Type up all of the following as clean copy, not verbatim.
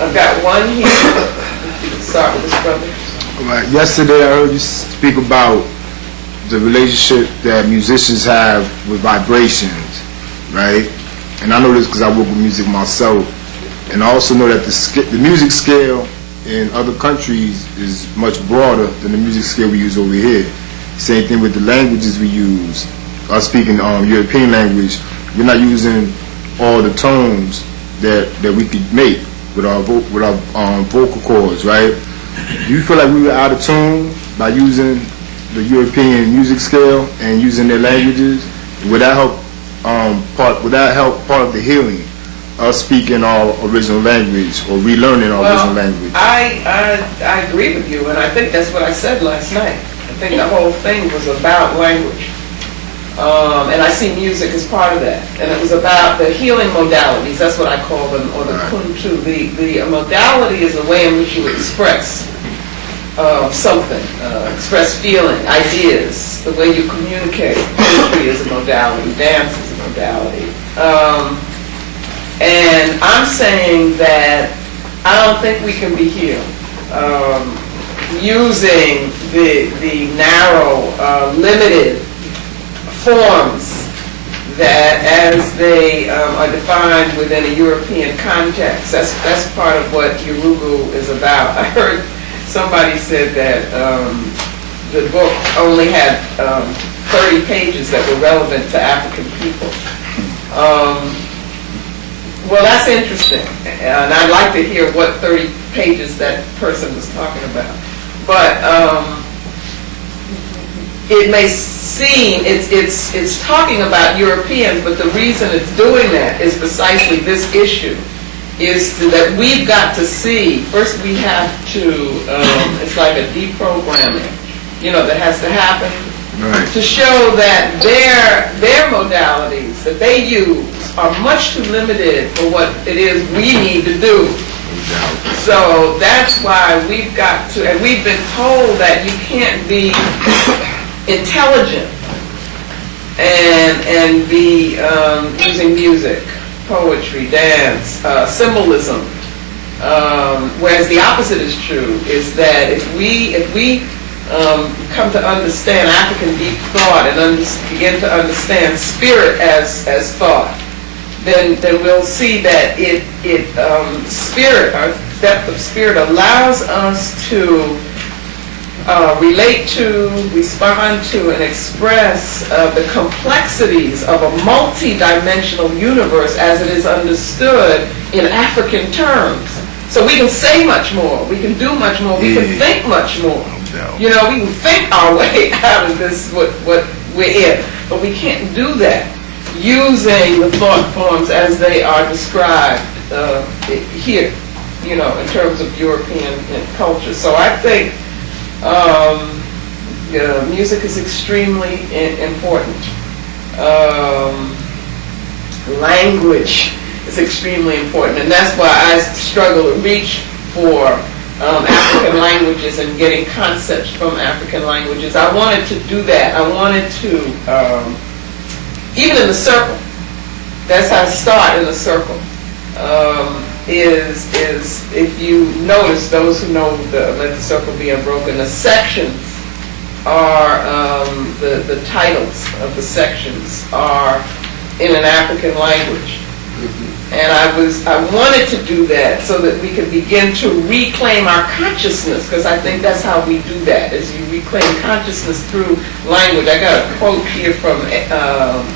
I've got one here. You can start with this brother. Right. Yesterday I heard you speak about the relationship that musicians have with vibrations, right? And I know this because I work with music myself, and I also know that the music scale in other countries is much broader than the music scale we use over here. Same thing with the languages we use. I speak in European language. We're not using all the tones that we could make with our vocal cords, right? Do you feel like we were out of tune by using the European music scale and using their languages? Would that help part of the healing, us speaking our original language or relearning our original language? I agree with you, and I think that's what I said last night. I think the whole thing was about language. And I see music as part of that. And it was about the healing modalities, that's what I call them, or the kuntu. The modality is a way in which you express something, express feeling, ideas, the way you communicate. Poetry is a modality, dance is a modality. And I'm saying that I don't think we can be healed using the narrow, limited forms that, as they are defined within a European context. That's part of what Yorugu is about. I heard somebody said that the book only had 30 pages that were relevant to African people. Well, that's interesting, and I'd like to hear what 30 pages that person was talking about. But it may seem it's talking about Europeans, but the reason it's doing that is precisely this issue, is that we've got to see, first we have to, it's like a deprogramming, that has to happen, right, to show that their modalities that they use are much too limited for what it is we need to do. So that's why we've got to, and we've been told that you can't be intelligent and be using music, poetry, dance, symbolism. Whereas the opposite is true, is that if we come to understand African deep thought and begin to understand spirit as thought, then we'll see that spirit, our depth of spirit, allows us to relate to, respond to, and express the complexities of a multi-dimensional universe as it is understood in African terms. So we can say much more, we can do much more, we can think much more. We can think our way out of this, what we're in, but we can't do that using the thought forms as they are described here, in terms of European culture. So I think music is extremely important. Language is extremely important, and that's why I struggle to reach for African languages and getting concepts from African languages. I wanted to do that. I wanted to, even in the circle, that's how I start in the circle, is if you notice, those who know Let the Circle Be Unbroken, the sections are, the titles of the sections are in an African language. And I wanted to do that so that we could begin to reclaim our consciousness, because I think that's how we do that, is you reclaim consciousness through language. I got a quote here from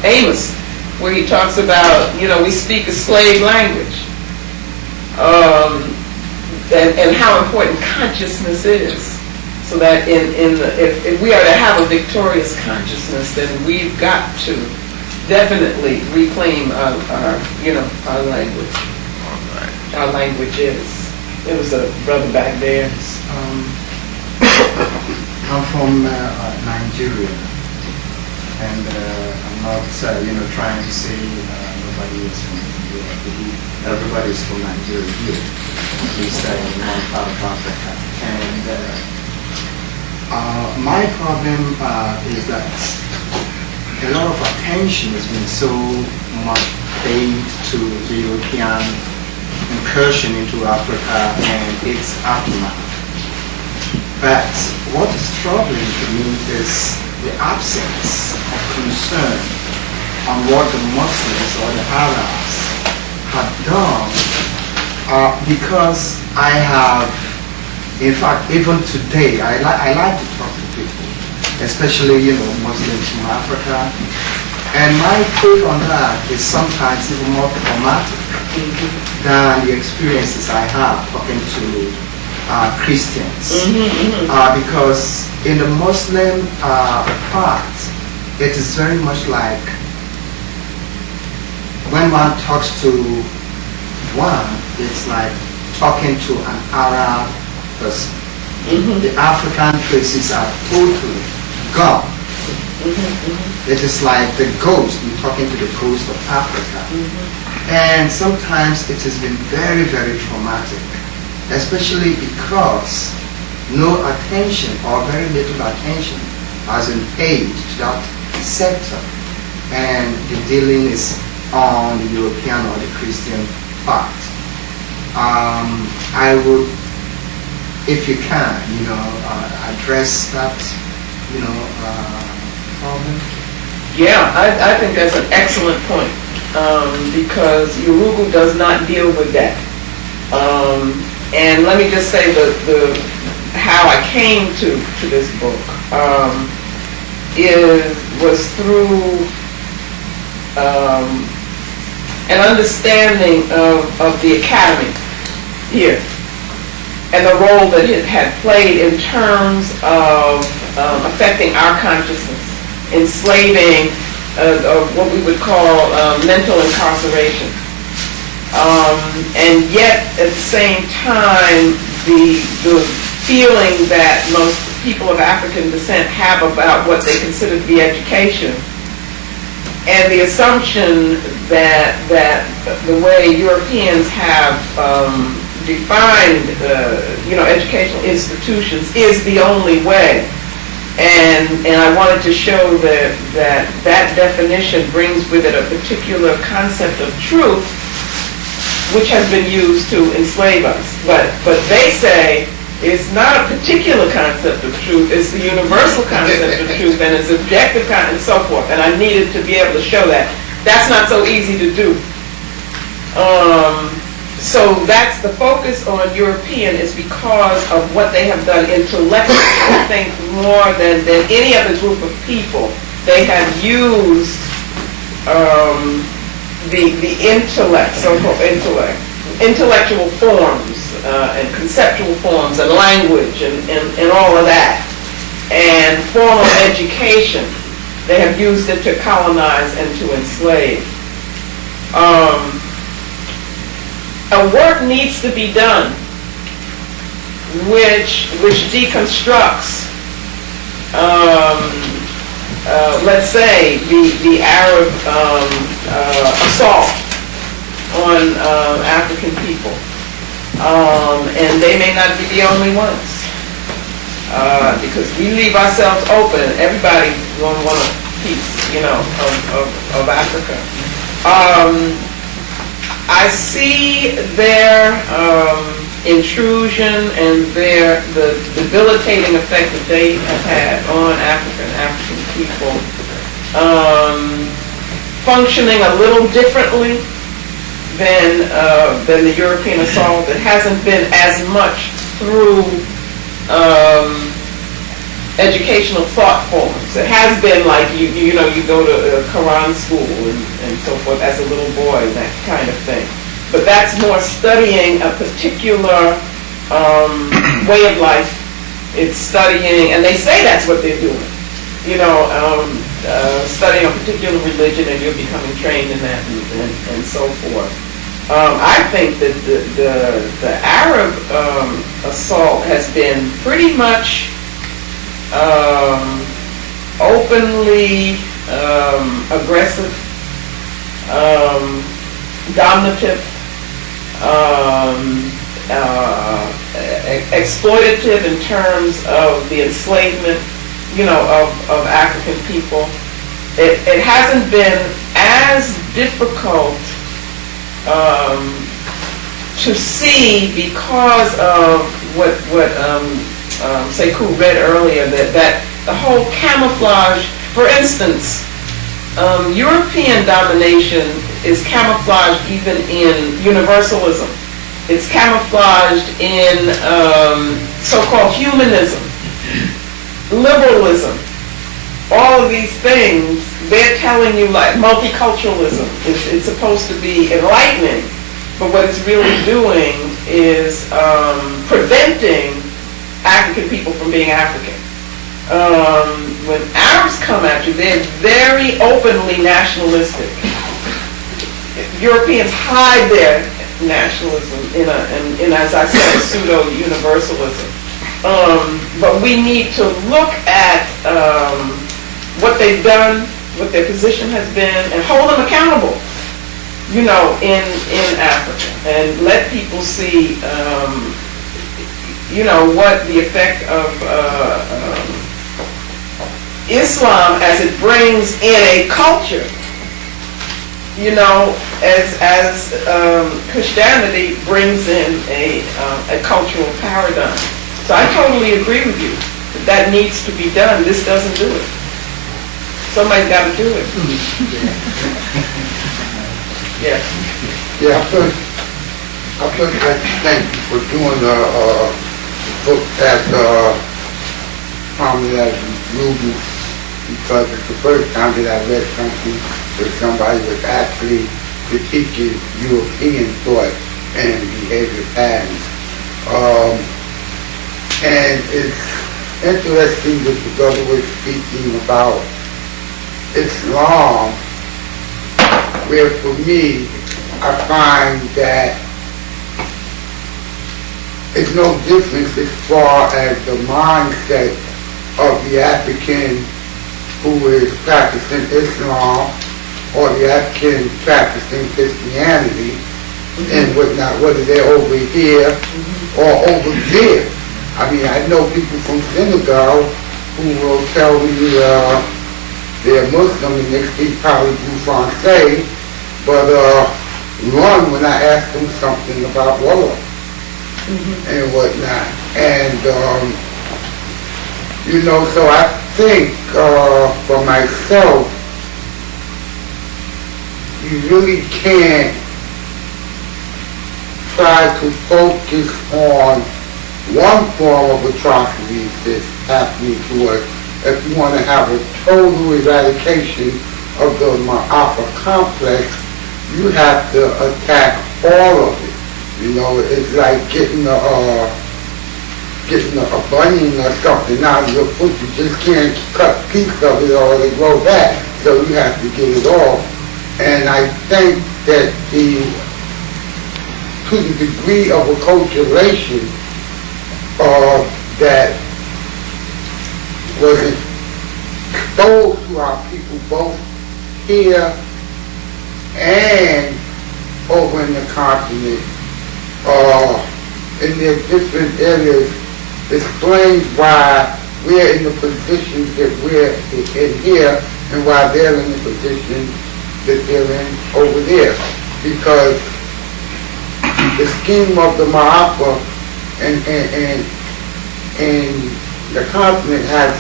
Amos, where he talks about, we speak a slave language, and how important consciousness is. So that if we are to have a victorious consciousness, then we've got to definitely reclaim our language. All right. Our languages. There was a brother back there. I'm from Nigeria, and I'm not, trying to say nobody is from Nigeria. Everybody is from Nigeria here, at least in one part of Africa. And my problem is that a lot of attention has been so much paid to the European incursion into Africa and its aftermath. But what is troubling to me is the absence of concern on what the Muslims or the Arabs have done, because I have, in fact, even today, I like to talk to people, especially, Muslims from Africa, and my take on that is sometimes even more traumatic than the experiences I have talking to Christians. Because in the Muslim part, it is very much like when one talks to one, it's like talking to an Arab person. The African places are totally gone. It is like the ghost, you're talking to the ghost of Africa. And sometimes it has been very, very traumatic, especially because no attention or very little attention has been paid to that sector. And the dealing is on the European or the Christian part. I would, if you can, address that, problem. Yeah, I think that's an excellent point, because Urugu does not deal with that. And let me just say how I came to this book was through an understanding of the academy here and the role that it had played in terms of affecting our consciousness, enslaving what we would call mental incarceration. And yet, at the same time, the feeling that most people of African descent have about what they consider to be education, and the assumption that the way Europeans have defined, educational institutions is the only way. And I wanted to show that definition brings with it a particular concept of truth, which has been used to enslave us. But they say it's not a particular concept of truth, it's the universal concept of truth, and it's objective concept, and so forth. And I needed to be able to show that. That's not so easy to do. So that's the focus on European, is because of what they have done intellectually. I think more than any other group of people, they have used the intellect, so-called intellect, intellectual forms and conceptual forms and language and all of that, and formal education. They have used it to colonize and to enslave. A work needs to be done which deconstructs, let's say, the Arab assault on African people, and they may not be the only ones, because we leave ourselves open. Everybody want a piece, of Africa. I see their intrusion and the debilitating effect that they have had on African people, functioning a little differently than the European assault. It hasn't been as much through educational thought forms. It has been like you go to Quran school and so forth as a little boy, that kind of thing. But that's more studying a particular way of life. It's studying, and they say that's what they're doing. Studying a particular religion, and you're becoming trained in that, and so forth. I think that the Arab assault has been pretty much openly aggressive, dominative, exploitative in terms of the enslavement, of African people. It hasn't been as difficult to see, because of what Sekou read earlier, that the whole camouflage, for instance, European domination is camouflaged even in universalism. It's camouflaged in so-called humanism, liberalism. All of these things, they're telling you, like multiculturalism, it's supposed to be enlightening, but what it's really doing is preventing African people from being African. When Arabs come at you, they're very openly nationalistic. Europeans hide their nationalism in as I said, pseudo-universalism. But we need to look at what they've done, what their position has been, and hold them accountable, you know, in Africa, and let people see, you know, what the effect of Islam as it brings in a culture, you know, as Christianity brings in a cultural paradigm. So I totally agree with you that needs to be done. This doesn't do it. Somebody's got to do it. Yes. Yeah, I thank you for doing the book that prominent as Ruby, because it's the first time that I read something where somebody was actually critiquing European thought and behavior patterns. And it's interesting that the brother was speaking about Islam, where for me, I find that it's no difference as far as the mindset of the African who is practicing Islam or the African practicing Christianity and whatnot, whether they're over here or over there. I mean, I know people from Senegal who will tell me they're Muslim and they speak probably Français, but run when I ask them something about Wallah and whatnot. And, you know, so I think for myself, you really can't try to focus on one form of atrocities that's happening to us if you want to have a total eradication of the Marimba complex. You have to attack all of it. You know, it's like getting a bunion or something out of your foot. You just can't cut a piece of it or they grow back. So you have to get it off. And I think that to the degree of acculturation that was exposed to our people both here and over in the continent, in their different areas, explains why we're in the position that we're in here and why they're in the position that they're in over there. Because the scheme of the Marimba and the continent has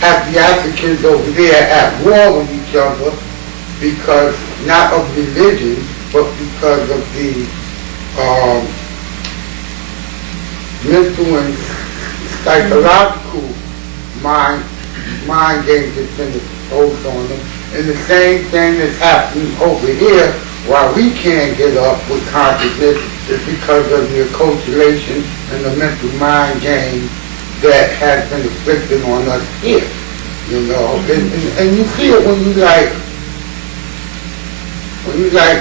the Africans over there at war with each other because, not of religion, but because of the mental and psychological mind games that's been imposed on them. And the same thing that's happening over here, why we can't get up with consciousness, is because of the acculturation and the mental mind game that has been inflicted on us here. You know, and you see it when you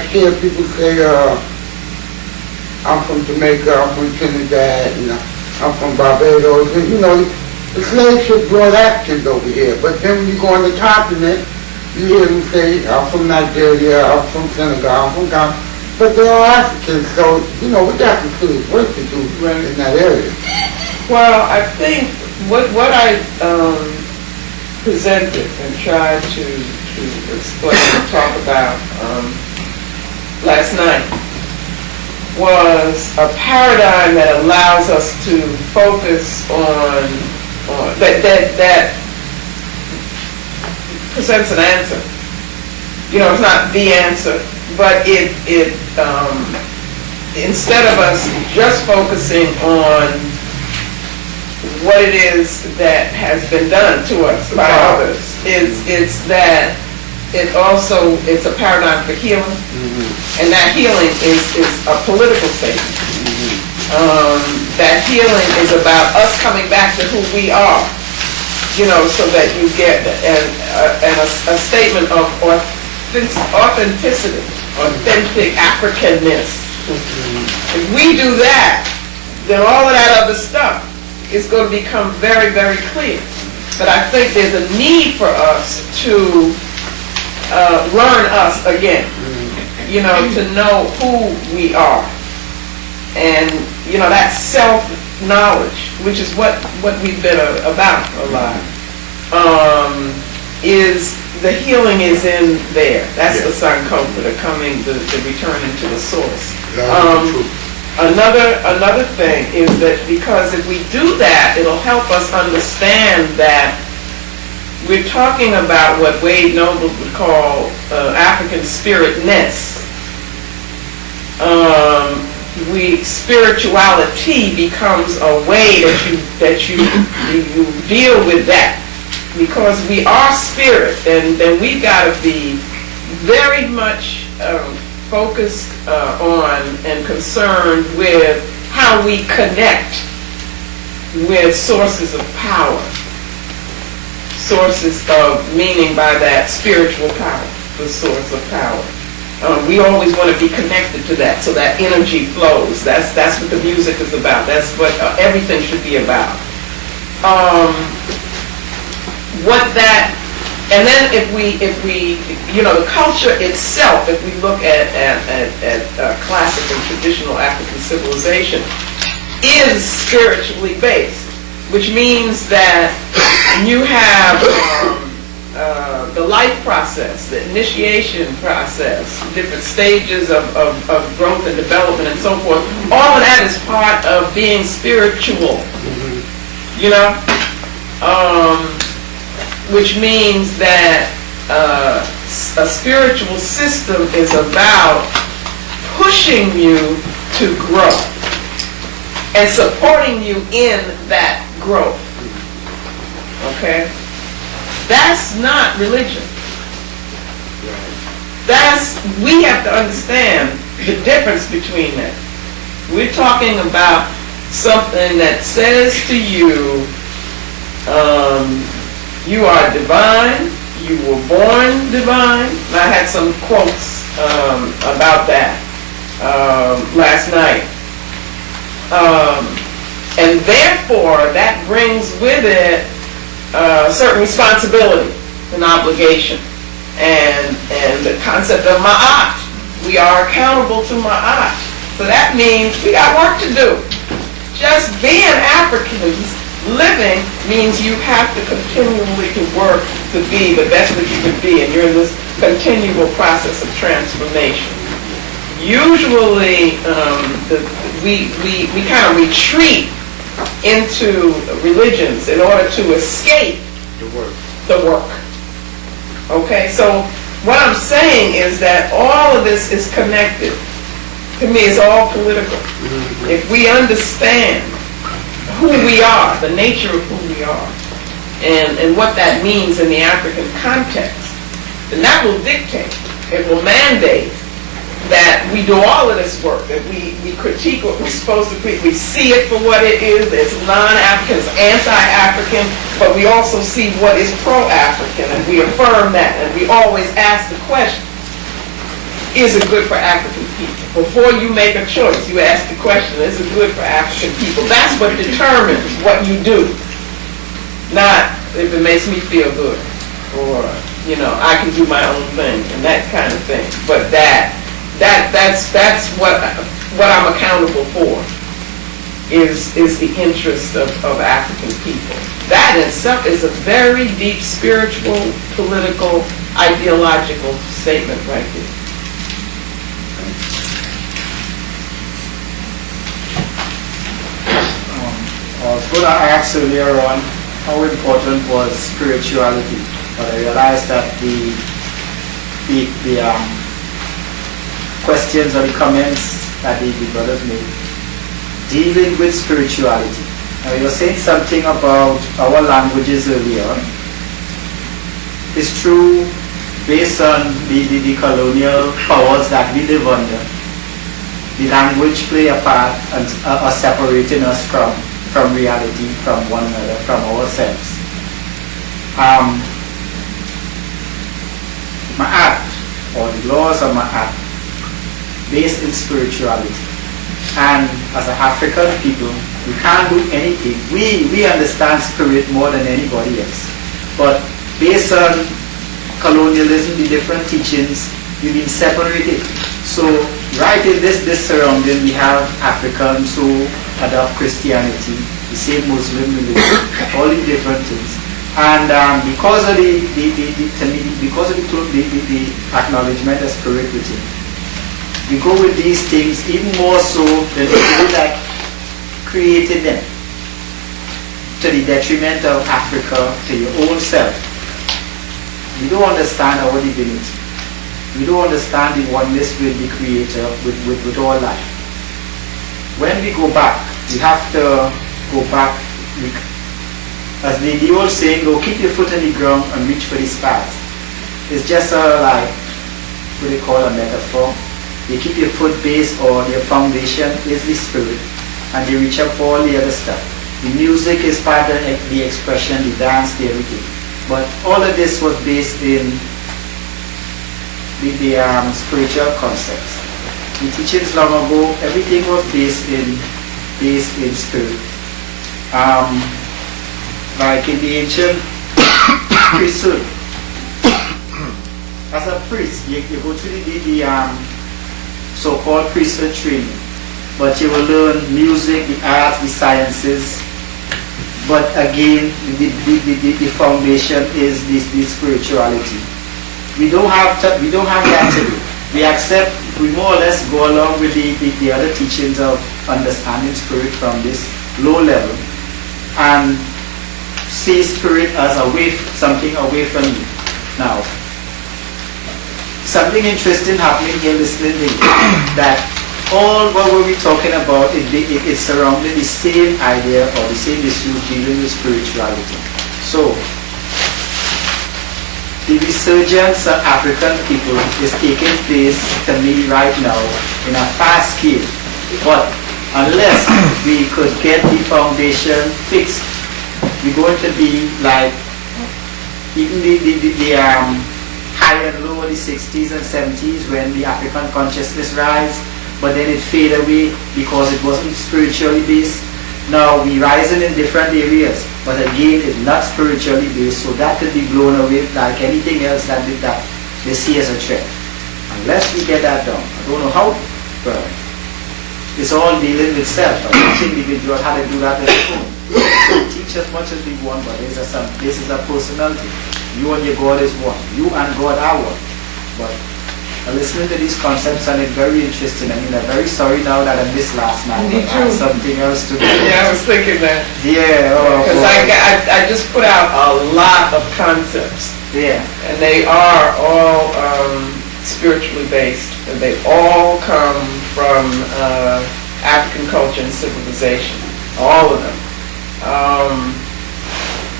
hear people say, I'm from Jamaica, I'm from Trinidad, and I'm from Barbados, and you know, the slave ship brought Africans over here. But then when you go on the continent, you hear them say, I'm from Nigeria, I'm from Senegal, I'm from Ghana, but they're all Africans, so, you know, we got some serious work to do in that area. Well, I think what I presented and tried to explain and talk about last night was a paradigm that allows us to focus on that presents an answer. You know, it's not the answer, but it instead of us just focusing on what it is that has been done to us by others, it's that it's a paradigm for healing, and that healing is a political statement. That healing is about us coming back to who we are, you know, so that you get a statement of authenticity, authentic Africanness. If we do that, then all of that other stuff is going to become very, very clear. But I think there's a need for us to learn us again, you know, to know who we are. And, you know, that self-knowledge, which is what we've been about a lot, is the healing is in there. That's the Sankofa, the coming, the returning to the source. Another thing is that because if we do that, it'll help us understand that we're talking about what Wade Noble would call African spiritness. Spirituality becomes a way that you deal with that, because we are spirit, and then we've got to be very much focused on and concerned with how we connect with sources of power, sources of meaning by that spiritual power, the source of power. We always want to be connected to that, so that energy flows. That's what the music is about. That's what everything should be about. And then if we, you know, the culture itself, if we look at classic and traditional African civilization, is spiritually based, which means that you have the life process, the initiation process, different stages of growth and development and so forth. All of that is part of being spiritual, you know? Which means that a spiritual system is about pushing you to grow and supporting you in that growth. Okay? That's not religion. We have to understand the difference between that. We're talking about something that says to you, you are divine, you were born divine. And I had some quotes about that last night. And therefore, that brings with it certain responsibility and obligation. And the concept of ma'at. We are accountable to ma'at. So that means we got work to do. Just being Africans, living, means you have to continually to work to be the best that you can be, and you're in this continual process of transformation. Usually, we kind of retreat into religions in order to escape the work. Okay, so what I'm saying is that all of this is connected. To me, it's all political. If we understand who we are, the nature of who we are, and what that means in the African context, then that will dictate, it will mandate that we do all of this work, that we critique what we're supposed to critique. We see it for what it is. It's non-African, it's anti-African, but we also see what is pro-African, and we affirm that, and we always ask the question, is it good for African people? Before you make a choice, you ask the question, is it good for African people? That's what determines what you do. Not if it makes me feel good, or, you know, I can do my own thing, and that kind of thing. But that's what I'm accountable for, is the interest of African people. That in itself is a very deep spiritual, political, ideological statement right there. what I asked earlier on, how important was spirituality? But I realized that the questions or the comments that the brothers made dealing with spirituality. Now you were saying something about our languages earlier. It's true, based on the colonial powers that we live under, the language play a part and are separating us from reality, from one another, from ourselves. My act, or the laws of my act, based in spirituality. And as an African people, we can't do anything. We understand spirit more than anybody else. But based on colonialism, the different teachings, we've been separated. So right in this surrounding, we have Africans who adopt Christianity, the same Muslim religion, all the different things. And because of the acknowledgement of spirit within, we go with these things even more so than the people that created them, to the detriment of Africa, to your own self. We don't understand our divinity. We don't understand the oneness with the Creator, with all life. When we go back, we have to go back, as the old saying go, keep your foot on the ground and reach for the stars. It's just like, what they call a metaphor. You keep your foot base or your foundation is the spirit, and you reach up for all the other stuff. The music is part of the expression, the dance, the everything. But all of this was based in the spiritual concepts. The teachings long ago, everything was based in spirit. Like in the ancient priesthood, as a priest, you go through the so-called priesthood training, but you will learn music, the arts, the sciences. But again, the foundation is the spirituality. We don't have that today. We more or less go along with the other teachings of understanding spirit from this low level and see spirit as something away from you. Now, something interesting happening here listening to you, that all what we're talking about is surrounding the same idea or the same issue dealing with spirituality. So, the resurgence of African people is taking place to me right now in a fast scale. But unless we could get the foundation fixed, we're going to be like even the high and low of the 60s and 70s when the African consciousness rise, but then it faded away because it wasn't spiritually based. Now we rising in different areas, but again it's not spiritually based, so that could be blown away like anything else that they see as a threat. Unless we get that done, I don't know how, but it's all dealing with self. Each individual how to do that on their own. Teach as much as we want, but this is a personality. You and your God is one. You and God are one. But listening to these concepts and it's very interesting. I mean, I'm very sorry now that I missed last night. Me but I too. had something else to do. Yeah, I was thinking that. Yeah. Because I just put out a lot of concepts. Yeah. And they are all spiritually based. And they all come from African culture and civilization. All of them.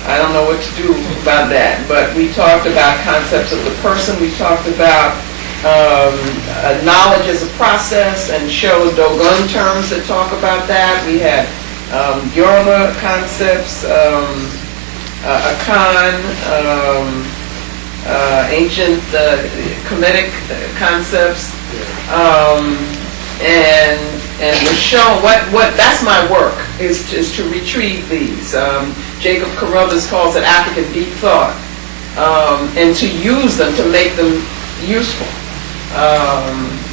I don't know what to do about that. But we talked about concepts of the person. We talked about knowledge as a process and shows Dogon terms that talk about that. We had Yoruba concepts, Akan, ancient Kemetic concepts, and we're shown what that's my work is to retrieve these. Jacob Carruthers calls it African deep thought, and to use them to make them useful.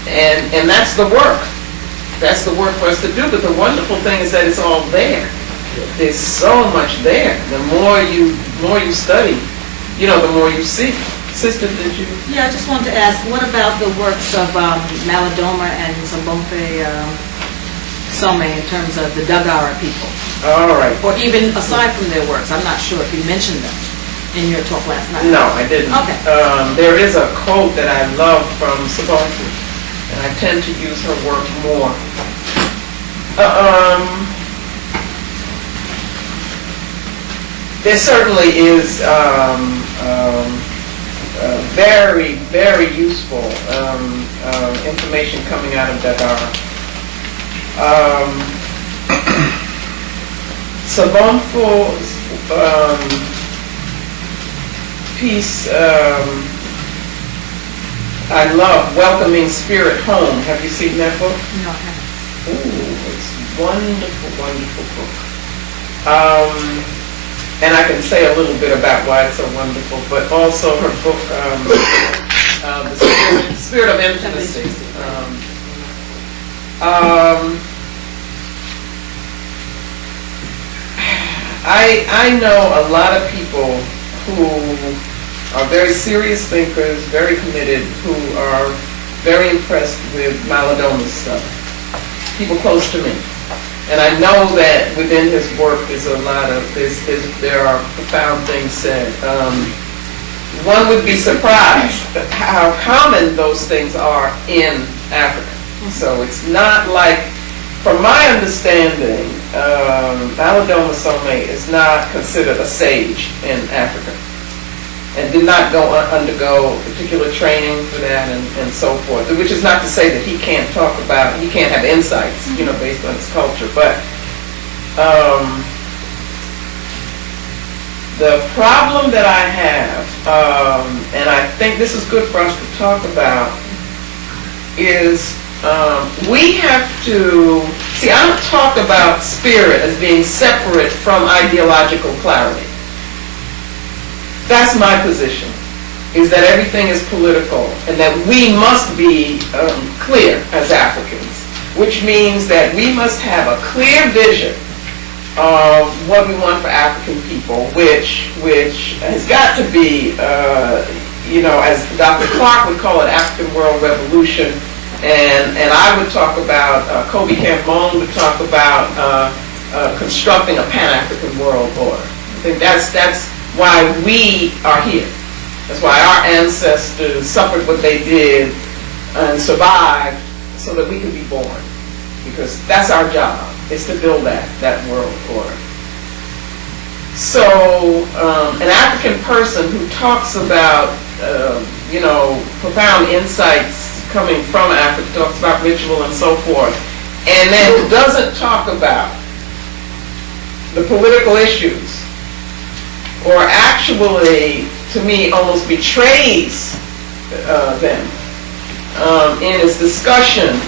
And that's the work. That's the work for us to do. But the wonderful thing is that it's all there. There's so much there. The more you study, the more you see. Sister, did you? Yeah, I just wanted to ask, what about the works of Malidoma and Zabompe Some in terms of the Dagara people, All right. or even aside from their works. I'm not sure if you mentioned them in your talk last night. No, I didn't. Okay. There is a quote that I love from Sabonku, and I tend to use her work more. There certainly is very, very useful information coming out of Dagara. Sabonfu's piece, I love, Welcoming Spirit Home. Have you seen that book? No, I haven't. Ooh, it's wonderful, wonderful book. And I can say a little bit about why it's so wonderful, but also her book, The Spirit of Intimacy. I know a lot of people who are very serious thinkers, very committed, who are very impressed with Maladoma's stuff. People close to me. And I know that within his work there's a lot of, there are profound things said. One would be surprised at how common those things are in Africa. So it's not like, from my understanding, Maladoma Some is not considered a sage in Africa, and did not undergo particular training for that and so forth, which is not to say that he can't talk about, he can't have insights, based on his culture, but the problem that I have, and I think this is good for us to talk about, is we have to, see, I don't talk about spirit as being separate from ideological clarity. That's my position, is that everything is political and that we must be clear as Africans, which means that we must have a clear vision of what we want for African people, which has got to be, as Dr. Clark would call it, African World Revolution, and I would talk about, Kobe Campbell would talk about constructing a Pan-African world order. I think that's why we are here. That's why our ancestors suffered what they did and survived so that we could be born. Because that's our job, is to build that world order. So an African person who talks about, profound insights coming from Africa, talks about ritual and so forth, and then doesn't talk about the political issues, or actually, to me, almost betrays them in his discussion,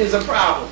is a problem.